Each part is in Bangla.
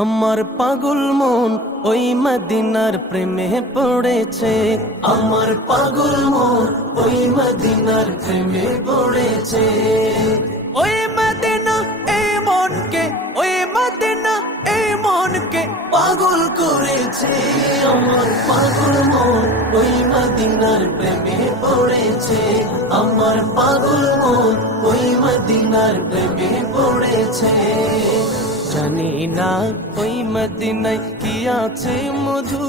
আমার পাগল মন ওই মদিনার প্রেমে পড়েছে। আমার পাগল মন ওই মদিনার প্রেমে পড়েছে। ওই মদিনা এই মনকে, ওই মদিনা এই মনকে পাগল করেছে। আমার পাগল মন ওই মদিনার প্রেমে পড়েছে। আমার পাগল মন ওই মদিনার প্রেমে পড়েছে। জানি না ওই মদিনায় কি আছে মধু,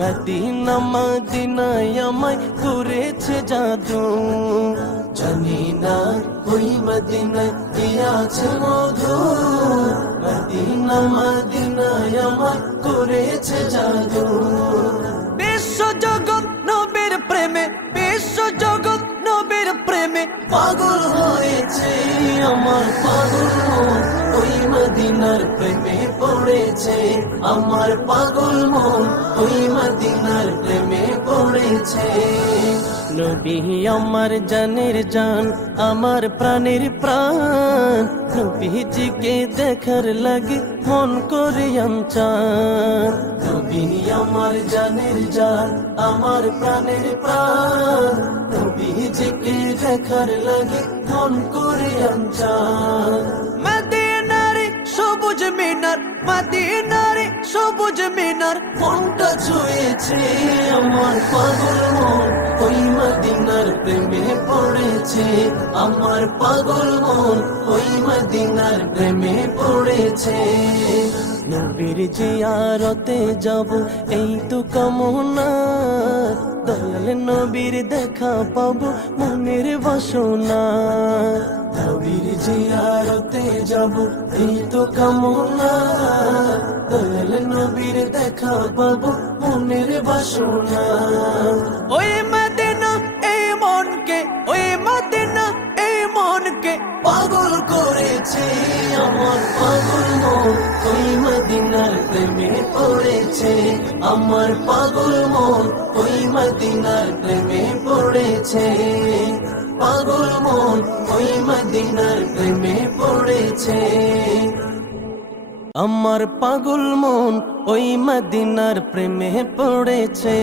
মদিনা মদিনায় আমায় করেছে জাদু। জানি না ওই মদিনায় কি আছে মধু, মদিনা মদিনায় আমায় করেছে জাদু। বিশ্ব জগৎ নবীর প্রেমে, বিশ্ব জগৎ নবীর প্রেমে পাগল হয়েছে। আমার পাগল মন ওই মদিনার প্রেমে পড়েছে। আমার পাগল মন ওই মদিনার প্রেমে পড়েছে। নবী আমার জানের জান, আমার প্রাণের প্রাণ, নবীজিকে দেখার লাগে মন করে চান। নবী আমার জানের জান, আমার প্রাণের প্রাণ, নবীজিকে দেখার লাগে মন করে চান। মদিনারে সবুজ মিনার, মদিনারে সবুজ মিনার মনটা ছুঁয়েছে। আমার পাগল মন ওই মদিনার প্রেমে পড়েছে। আমার পাগল মন ওই মদিনার প্রেমে পড়েছে। নবীর জিয়ারতে যাব এই তো কামনা, দয়াল নবীর দেখা পাবো মনের বাসনা। নবীর জিয়ারতে যাব এই তো কামনা, দয়াল নবীর দেখা পাবো মনের বাসনা। ওই মদিনা এই মনকে, ওই মদিনা এই মনকে পাগল করেছে। আমার পাগল মন ওই মদিনার প্রেমে পড়েছে। আমার পাগল মন ওই মদিনার প্রেমে পড়েছে। পাগল মন ওই মদিনার প্রেমে পড়েছে। আমার পাগল মন ওই মদিনার প্রেমে পড়েছে।